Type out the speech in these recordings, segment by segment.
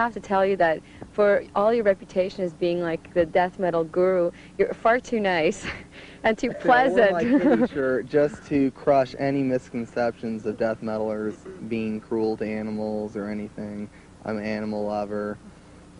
have to tell you that for all your reputation as being like the death metal guru, you're far too nice and too pleasant. I wore my kitty shirt just to crush any misconceptions of death metalers being cruel to animals or anything. I'm an animal lover.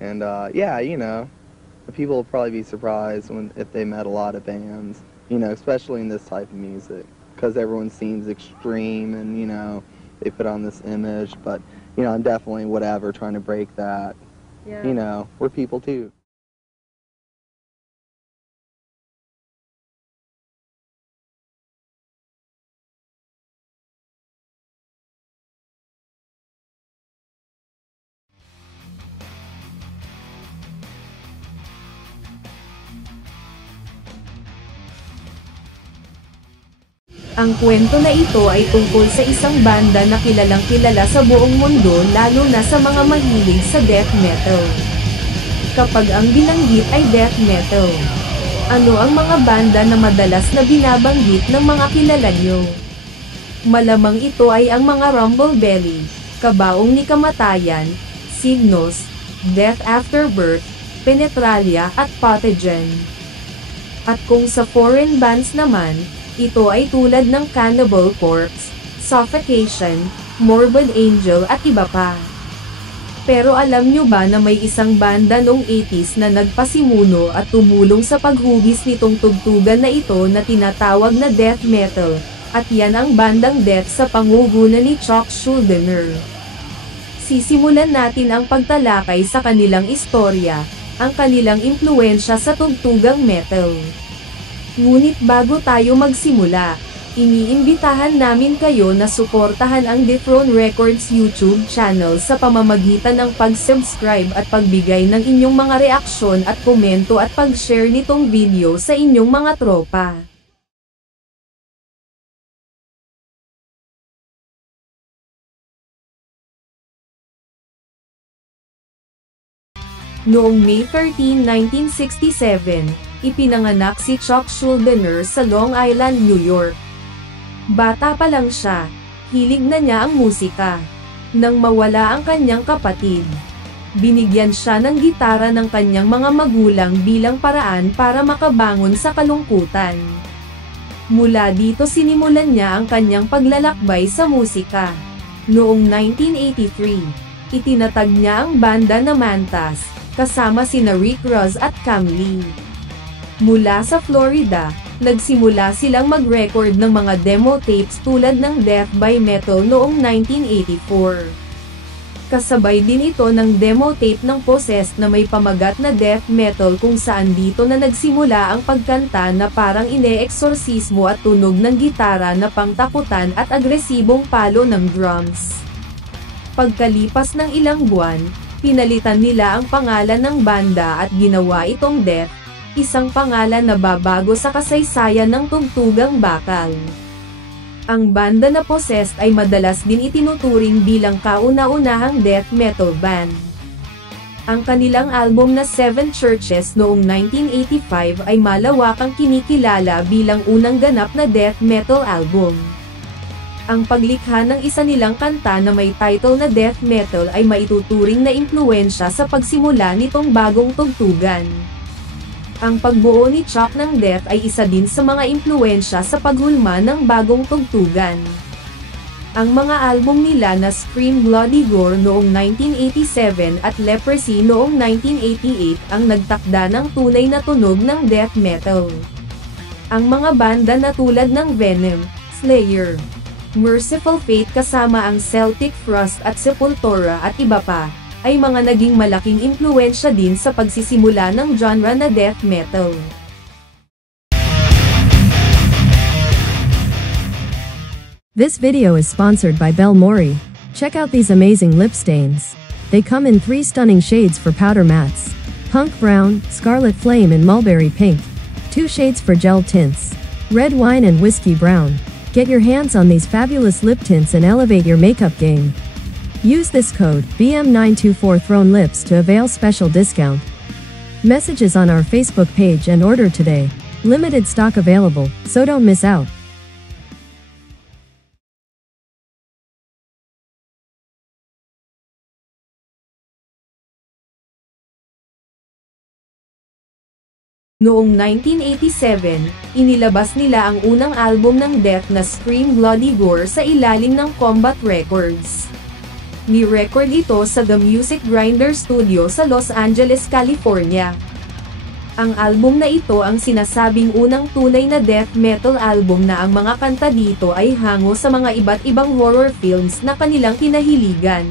And yeah, you know, people will probably be surprised if they met a lot of bands, you know, especially in this type of music, because everyone seems extreme and, you know, they put on this image, but, you know, I'm definitely whatever, trying to break that. Yeah. You know, we're people too. Ang kwento na ito ay tungkol sa isang banda na kilalang-kilala sa buong mundo lalo na sa mga mahilig sa death metal. Kapag ang binanggit ay death metal, ano ang mga banda na madalas na binabanggit ng mga kilala nyo? Malamang ito ay ang mga Rumble Belly, Kabaong ni Kamatayan, Signos, Death After Birth, Penetralia at Pathogen. At kung sa foreign bands naman, ito ay tulad ng Cannibal Corpse, Suffocation, Morbid Angel at iba pa. Pero alam nyo ba na may isang banda noong 80s na nagpasimuno at tumulong sa paghugis nitong tugtugan na ito na tinatawag na death metal, at yan ang bandang Death sa pangunguna ni Chuck Schuldiner. Sisimulan natin ang pagtalakay sa kanilang istorya, ang kanilang impluwensya sa tugtugang metal. Ngunit bago tayo magsimula, iniimbitahan namin kayo na suportahan ang Dethrone Records YouTube channel sa pamamagitan ng pag-subscribe at pagbigay ng inyong mga reaksyon at komento at pag-share nitong video sa inyong mga tropa. Noong May 13, 1967, ipinanganak si Chuck Schuldiner sa Long Island, New York. Bata pa lang siya, hilig na niya ang musika. Nang mawala ang kanyang kapatid, binigyan siya ng gitara ng kanyang mga magulang bilang paraan para makabangon sa kalungkutan. Mula dito sinimulan niya ang kanyang paglalakbay sa musika. Noong 1983, itinatag niya ang banda na Mantas, kasama sina Rick Ross at Cam Lee. Mula sa Florida, nagsimula silang mag-record ng mga demo tapes tulad ng Death by Metal noong 1984. Kasabay din ito ng demo tape ng Possessed na may pamagat na death metal kung saan dito na nagsimula ang pagkanta na parang ine-eksorsismo at tunog ng gitara na pangtakutan at agresibong palo ng drums. Pagkalipas ng ilang buwan, pinalitan nila ang pangalan ng banda at ginawa itong Death, isang pangalan na babago sa kasaysayan ng tugtugang bakal. Ang banda na Possessed ay madalas din itinuturing bilang kauna-unahang death metal band. Ang kanilang album na Seven Churches noong 1985 ay malawakang kinikilala bilang unang ganap na death metal album. Ang paglikha ng isa nilang kanta na may title na death metal ay maituturing na impluwensya sa pagsimula nitong bagong tugtugan. Ang pagbuo ni Chuck ng Death ay isa din sa mga impluwensya sa paghulma ng bagong tugtugan. Ang mga album nila na Scream Bloody Gore noong 1987 at Leprosy noong 1988 ang nagtakda ng tunay na tunog ng death metal. Ang mga banda na tulad ng Venom, Slayer, Merciful Fate kasama ang Celtic Frost at Sepultura at iba pa, ay mga naging malaking impluwensya din sa pagsisimula ng genre na death metal. This video is sponsored by Bel Mori. Check out these amazing lip stains. They come in 3 stunning shades for powder mattes: Punk Brown, Scarlet Flame and Mulberry Pink. 2 shades for gel tints: Red Wine and Whiskey Brown. Get your hands on these fabulous lip tints and elevate your makeup game. Use this code, BM924 Throne Lips to avail special discount. Messages on our Facebook page and order today. Limited stock available, so don't miss out. Noong 1987, inilabas nila ang unang album ng Death na Scream Bloody Gore sa ilalim ng Combat Records. Ni-record ito sa The Music Grinder Studio sa Los Angeles, California. Ang album na ito ang sinasabing unang tunay na death metal album na ang mga kanta dito ay hango sa mga iba't ibang horror films na kanilang kinahiligan.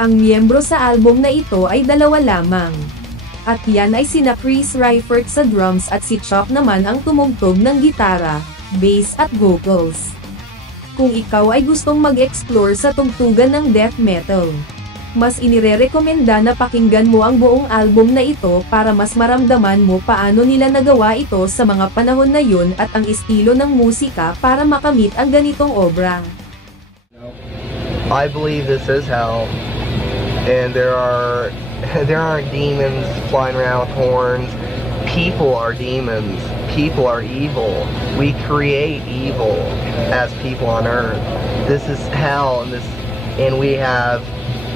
Ang miyembro sa album na ito ay dalawa lamang. At yan ay sina Chris Reifert sa drums at si Chuck naman ang tumugtog ng gitara, bass at vocals. Kung ikaw ay gustong mag-explore sa tugtugan ng death metal, mas inirerekomenda na pakinggan mo ang buong album na ito para mas maramdaman mo paano nila nagawa ito sa mga panahon na yun at ang estilo ng musika para makamit ang ganitong obra. I believe this is hell, and there aren't demons flying around with horns. People are demons. People are evil. We create evil as people on earth. This is hell, and we have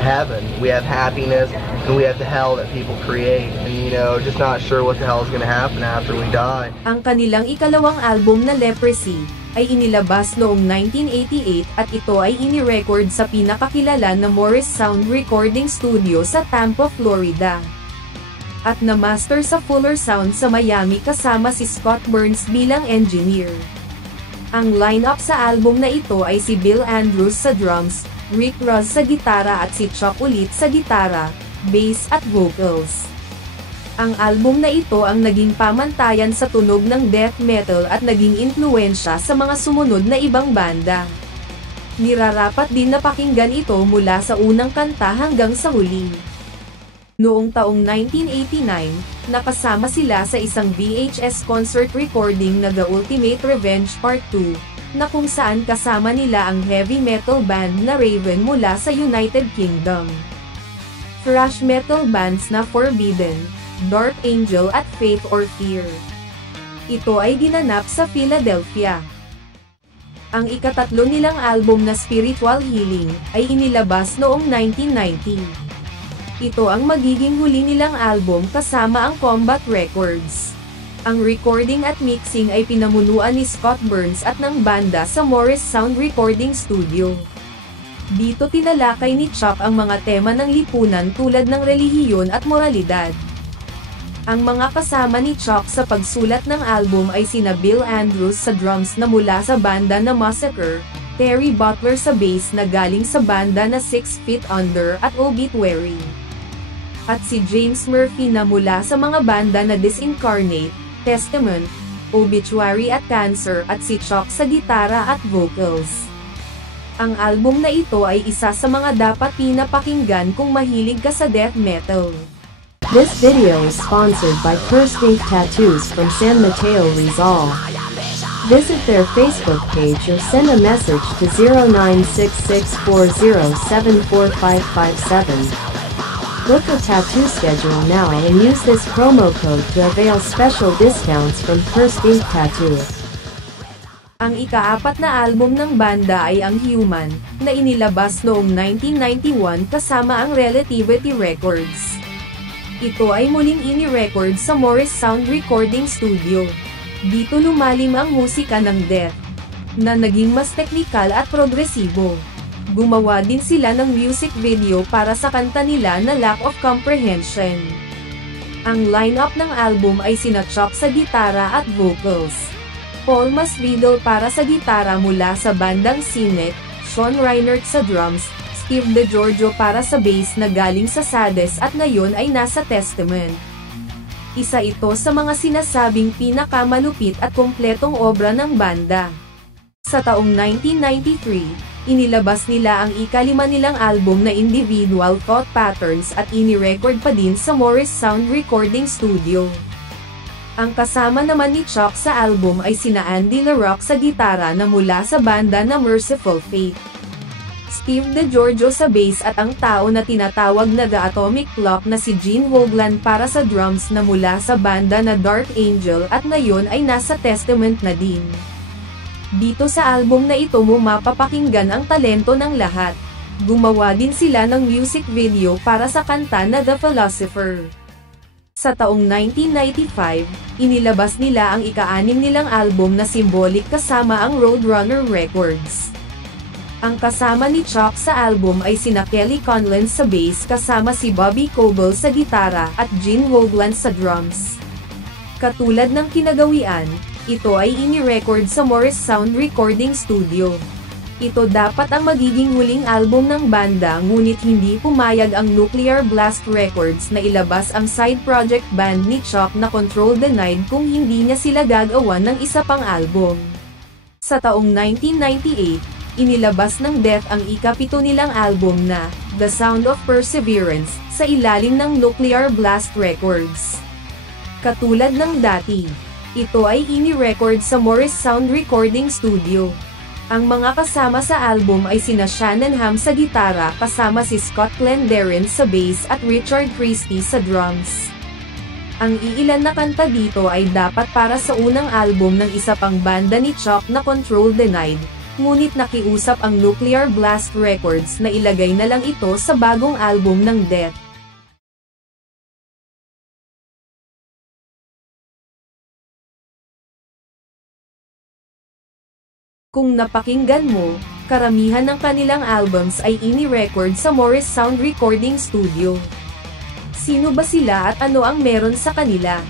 heaven. We have happiness, and we have the hell that people create. And just not sure what the hell is going to happen after we die. Ang kanilang ikalawang album na Leprosy ay inilabas noong 1988 at ito ay ini-record sa pinakakilala na Morris Sound Recording Studio sa Tampa, Florida. At na-master sa Fuller Sound sa Miami kasama si Scott Burns bilang engineer. Ang line-up sa album na ito ay si Bill Andrews sa drums, Rick Ross sa gitara at si Chuck ulit sa gitara, bass at vocals. Ang album na ito ang naging pamantayan sa tunog ng death metal at naging impluwensya sa mga sumunod na ibang banda. Nirarapat din na pakinggan ito mula sa unang kanta hanggang sa huli. Noong taong 1989, nakasama sila sa isang VHS concert recording na The Ultimate Revenge Part 2, na kung saan kasama nila ang heavy metal band na Raven mula sa United Kingdom. Thrash metal bands na Forbidden, Dark Angel at Faith or Fear. Ito ay ginanap sa Philadelphia. Ang ikatatlo nilang album na Spiritual Healing ay inilabas noong 1990. Ito ang magiging huli nilang album kasama ang Combat Records. Ang recording at mixing ay pinamunuan ni Scott Burns at ng banda sa Morris Sound Recording Studio. Dito tinalakay ni Chuck ang mga tema ng lipunan tulad ng relihiyon at moralidad. Ang mga kasama ni Chuck sa pagsulat ng album ay sina Bill Andrews sa drums na mula sa banda na Massacre, Terry Butler sa bass na galing sa banda na 6 Feet Under at Obituary, at si James Murphy na mula sa mga banda na Disincarnate, Testament, Obituary at Cancer at si Chuck sa gitara at vocals. Ang album na ito ay isa sa mga dapat pinapakinggan kung mahilig ka sa death metal. This video is sponsored by First Ink Tattoos from San Mateo, Rizal. Visit their Facebook page or send a message to 096640745557. Book a tattoo schedule now and use this promo code to avail special discounts from First Ink Tattoos. Ang ikaapat na album ng banda ay ang Human, na inilabas noong 1991 kasama ang Relativity Records. Ito ay muling ini-record sa Morris Sound Recording Studio. Dito lumalim ang musika ng death, na naging mas teknikal at progresibo. Gumawa din sila ng music video para sa kanta nila na Lack of Comprehension. Ang lineup ng album ay sina Chuck sa gitara at vocals, Paul Masvidal para sa gitara mula sa bandang Cynic, Sean Reinert sa drums, Steve DeGiorgio para sa bass na galing sa Sades at ngayon ay nasa Testament. Isa ito sa mga sinasabing pinakamalupit at kompletong obra ng banda. Sa taong 1993, inilabas nila ang ikalima nilang album na Individual Thought Patterns at ini-record pa din sa Morris Sound Recording Studio. Ang kasama naman ni Chuck sa album ay sina Andy LaRock sa gitara na mula sa banda na Merciful Fate, Steve DeGiorgio sa bass at ang tao na tinatawag na The Atomic Clock na si Gene Hoglan para sa drums na mula sa banda na Dark Angel at ngayon ay nasa Testament na din. Dito sa album na ito mo mapapakinggan ang talento ng lahat. Gumawa din sila ng music video para sa kanta na The Philosopher. Sa taong 1995, inilabas nila ang ika-6 nilang album na Symbolic kasama ang Roadrunner Records. Ang kasama ni Chuck sa album ay sina Kelly Conlon sa bass kasama si Bobby Coble sa gitara at Gene Hoglan sa drums. Katulad ng kinagawian, ito ay ini-record sa Morris Sound Recording Studio. Ito dapat ang magiging huling album ng banda ngunit hindi pumayag ang Nuclear Blast Records na ilabas ang side project band ni Chuck na Control Denied kung hindi niya sila gagawan ng isa pang album. Sa taong 1998, inilabas ng Death ang ika-7 nilang album na The Sound of Perseverance sa ilalim ng Nuclear Blast Records. Katulad ng dati, ito ay ini-record sa Morris Sound Recording Studio. Ang mga kasama sa album ay sina Shannon Hamm sa gitara kasama si Scott Clenderin sa bass at Richard Christie sa drums. Ang iilan na kanta dito ay dapat para sa unang album ng isa pang banda ni Chuck na Control Denied, ngunit nakiusap ang Nuclear Blast Records na ilagay na lang ito sa bagong album ng Death. Kung napakinggan mo, karamihan ng kanilang albums ay ini-record sa Morris Sound Recording Studio. Sino ba sila at ano ang meron sa kanila?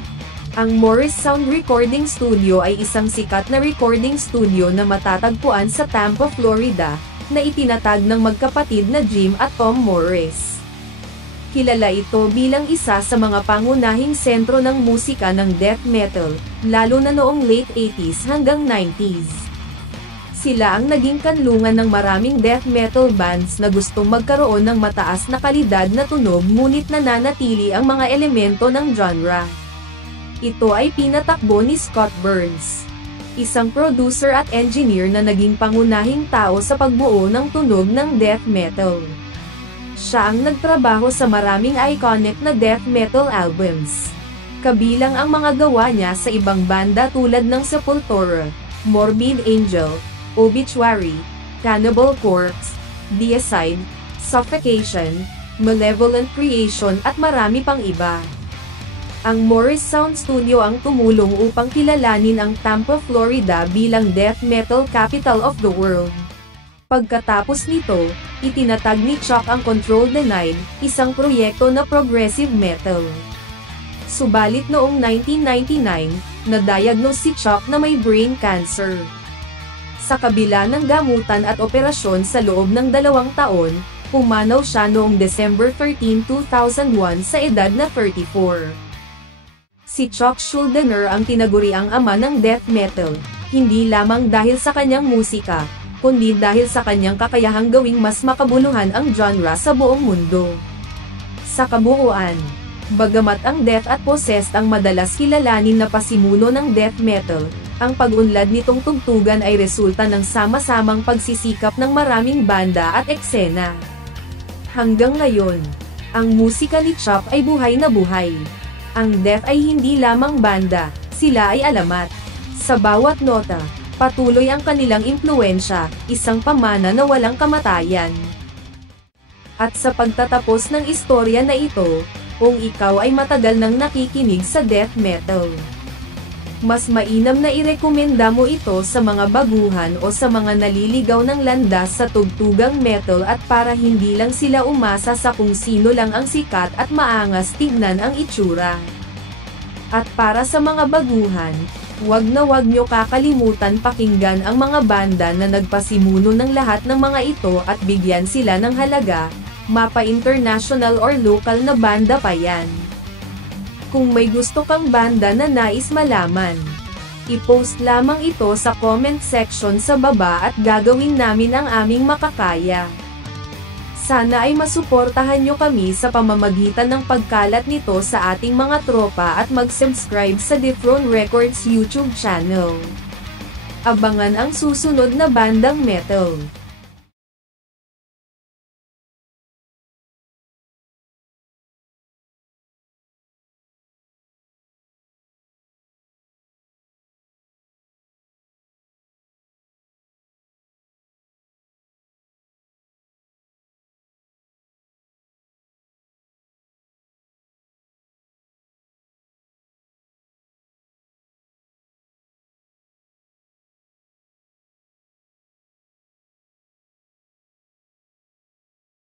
Ang Morris Sound Recording Studio ay isang sikat na recording studio na matatagpuan sa Tampa, Florida, na itinatag ng magkapatid na Jim at Tom Morris. Kilala ito bilang isa sa mga pangunahing sentro ng musika ng death metal, lalo na noong late 80s hanggang 90s. Sila ang naging kanlungan ng maraming death metal bands na gustong magkaroon ng mataas na kalidad na tunog ngunit nananatili ang mga elemento ng genre. Ito ay pinatakbo ni Scott Burns, isang producer at engineer na naging pangunahing tao sa pagbuo ng tunog ng death metal. Siya ang nagtrabaho sa maraming iconic na death metal albums. Kabilang ang mga gawa niya sa ibang banda tulad ng Sepultura, Morbid Angel, Obituary, Cannibal Corpse, Deicide, Suffocation, Malevolent Creation at marami pang iba. Ang Morris Sound Studio ang tumulong upang kilalanin ang Tampa, Florida bilang death metal capital of the world. Pagkatapos nito, itinatag ni Chuck ang Control Denied, isang proyekto na progressive metal. Subalit noong 1999, na-diagnose si Chuck na may brain cancer. Sa kabila ng gamutan at operasyon sa loob ng 2 taon, pumanaw siya noong December 13, 2001 sa edad na 34. Si Chuck Schuldiner ang tinaguriang ama ng death metal, hindi lamang dahil sa kanyang musika, kundi dahil sa kanyang kakayahang gawing mas makabuluhan ang genre sa buong mundo. Sa kabuuan, bagamat ang Death at Possessed ang madalas kilalanin na pasimuno ng death metal, ang pag-unlad nitong tugtugan ay resulta ng sama-samang pagsisikap ng maraming banda at eksena. Hanggang ngayon, ang musika ni Chuck ay buhay na buhay. Ang Death ay hindi lamang banda, sila ay alamat. Sa bawat nota, patuloy ang kanilang impluwensya, isang pamana na walang kamatayan. At sa pagtatapos ng istorya na ito, kung ikaw ay matagal nang nakikinig sa death metal, mas mainam na irekomenda mo ito sa mga baguhan o sa mga naliligaw ng landas sa tugtugang metal at para hindi lang sila umasa sa kung sino lang ang sikat at maangas tignan ang itsura. At para sa mga baguhan, wag nyo kakalimutan pakinggan ang mga banda na nagpasimuno ng lahat ng mga ito at bigyan sila ng halaga, mapa international or local na banda pa yan. Kung may gusto kang banda na nais malaman, i-post lamang ito sa comment section sa baba at gagawin namin ang aming makakaya. Sana ay masuportahan nyo kami sa pamamagitan ng pagkalat nito sa ating mga tropa at mag-subscribe sa Dethrone Records YouTube channel. Abangan ang susunod na bandang metal.